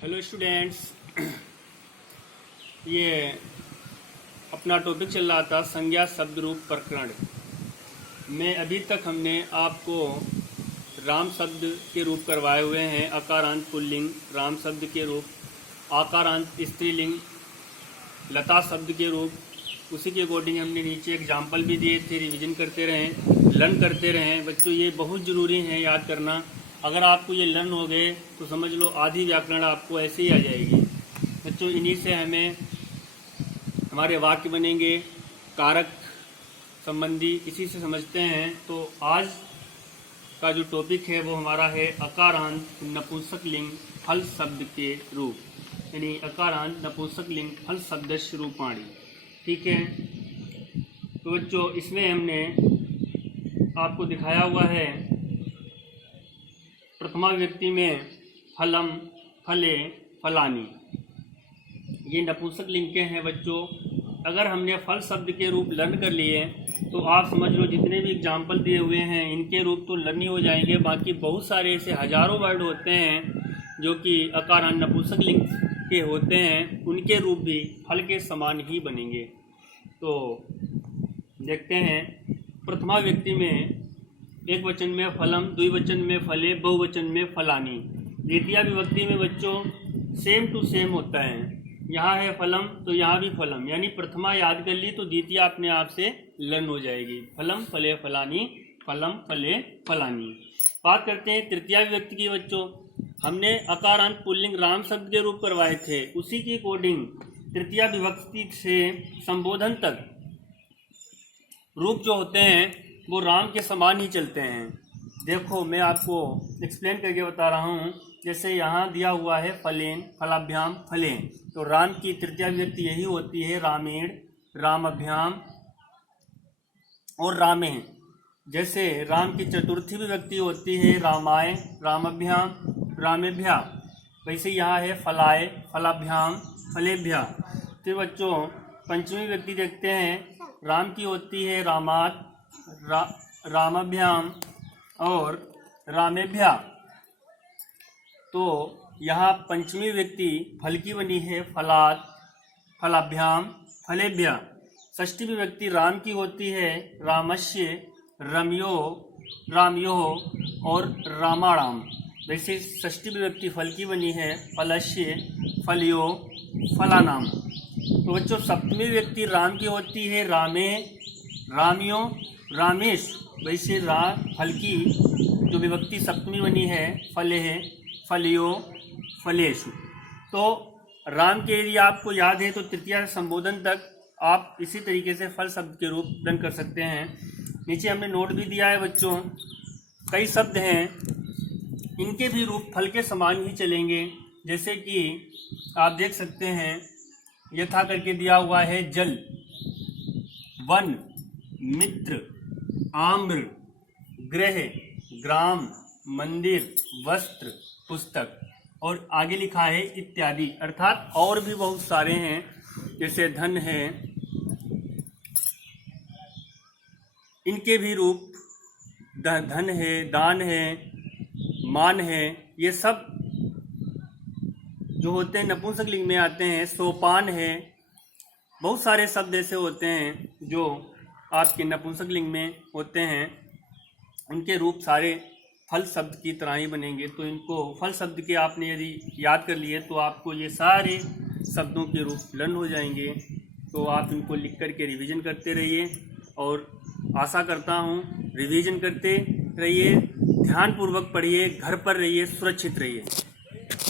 Hello students, ये अपना topic चल रहा था संज्ञा शब्द रूप प्रकरण में। अभी तक हमने आपको राम शब्द के रूप करवाए हुए हैं, अकारांत पुल्लिंग राम शब्द के रूप, आकारांत स्त्रीलिंग लता शब्द के रूप। उसी के अकॉर्डिंग हमने नीचे एग्जाम्पल भी दिए थे, रिवीजन करते रहें, लर्न करते रहें बच्चों। ये बहुत ज़रूरी है याद करना। अगर आपको ये लर्न हो गए तो समझ लो आधी व्याकरण आपको ऐसे ही आ जाएगी बच्चों। इन्हीं से हमें हमारे वाक्य बनेंगे, कारक संबंधी इसी से समझते हैं। तो आज का जो टॉपिक है वो हमारा है अकारांत नपुंसकलिंग फल शब्द के रूप, यानी अकारांत नपुंसकलिंग फल शब्दस्य रूपाणी। ठीक है, तो बच्चों इसमें हमने आपको दिखाया हुआ है प्रथमा व्यक्ति में फलम, फले, फलानी, ये नपुंसक लिंग के हैं बच्चों। अगर हमने फल शब्द के रूप लर्न कर लिए तो आप समझ लो जितने भी एग्जाम्पल दिए हुए हैं इनके रूप तो लर्न ही हो जाएंगे। बाकी बहुत सारे ऐसे हजारों वर्ड होते हैं जो कि अकारांत नपुंसक लिंग के होते हैं, उनके रूप भी फल के समान ही बनेंगे। तो देखते हैं, प्रथमा व्यक्ति में एक वचन में फलम, द्विवचन में फले, बहुवचन में फलानी। द्वितीय विभक्ति में बच्चों सेम टू सेम होता है, यहाँ है फलम तो यहाँ भी फलम, यानी प्रथमा याद कर ली तो द्वितीय अपने आप से लर्न हो जाएगी। फलम फले फलानी, फलम फले फलानी। बात करते हैं तृतीय विभक्ति की बच्चों। हमने अकारांत पुल्लिंग राम शब्द के रूप करवाए थे, उसी के अकॉर्डिंग तृतीय विभक्ति से संबोधन तक रूप जो होते हैं वो राम के समान ही चलते हैं। देखो मैं आपको एक्सप्लेन करके बता रहा हूँ। जैसे यहाँ दिया हुआ है फलेन, फलाभ्याम, फलेन, तो राम की तृतीय विभक्ति यही होती है रामेण, रामभ्याम और रामेण। जैसे राम की चतुर्थी विभक्ति होती है रामाय, रामभ्याम, रामेभ्या, वैसे यहाँ है फलाय, फलाभ्याम, फलेभ्या। तो बच्चों पंचमी विभक्ति देखते हैं, राम की होती है रामात, रामभ्याम और रामेभ्या। तो यहाँ पंचमी व्यक्ति फल की बनी है फलात, फलाभ्याम, फलेभ्या। षष्ठी विभक्ति राम की होती है रामस्य, रम्यो, रामयोः और रामाणाम। वैसे षष्ठी विभक्ति फल की बनी है फलस्य, फलयो, फलानाम। तो बच्चों सप्तमी व्यक्ति राम की होती है रामे, रामयो, रामेश। वैसे फल की जो विभक्ति सप्तमी बनी है फले है, फलियो, फलेशु। तो राम के यदि आपको याद है तो तृतीय संबोधन तक आप इसी तरीके से फल शब्द के रूप लर्न कर सकते हैं। नीचे हमने नोट भी दिया है बच्चों, कई शब्द हैं इनके भी रूप फल के समान ही चलेंगे। जैसे कि आप देख सकते हैं यथा करके दिया हुआ है जल, वन, मित्र, आम्र, गृह, ग्राम, मंदिर, वस्त्र, पुस्तक, और आगे लिखा है इत्यादि। अर्थात और भी बहुत सारे हैं, जैसे धन है, इनके भी रूप धन है, दान है, मान है, ये सब जो होते हैं नपुंसक लिंग में आते हैं। सोपान है, बहुत सारे शब्द ऐसे होते हैं जो आपके नपुंसक लिंग में होते हैं, उनके रूप सारे फल शब्द की तरह ही बनेंगे। तो इनको फल शब्द के आपने यदि याद कर लिए तो आपको ये सारे शब्दों के रूप लर्न हो जाएंगे। तो आप इनको लिख कर के रिवीजन करते रहिए, और आशा करता हूँ रिवीजन करते रहिए, ध्यानपूर्वक पढ़िए, घर पर रहिए, सुरक्षित रहिए।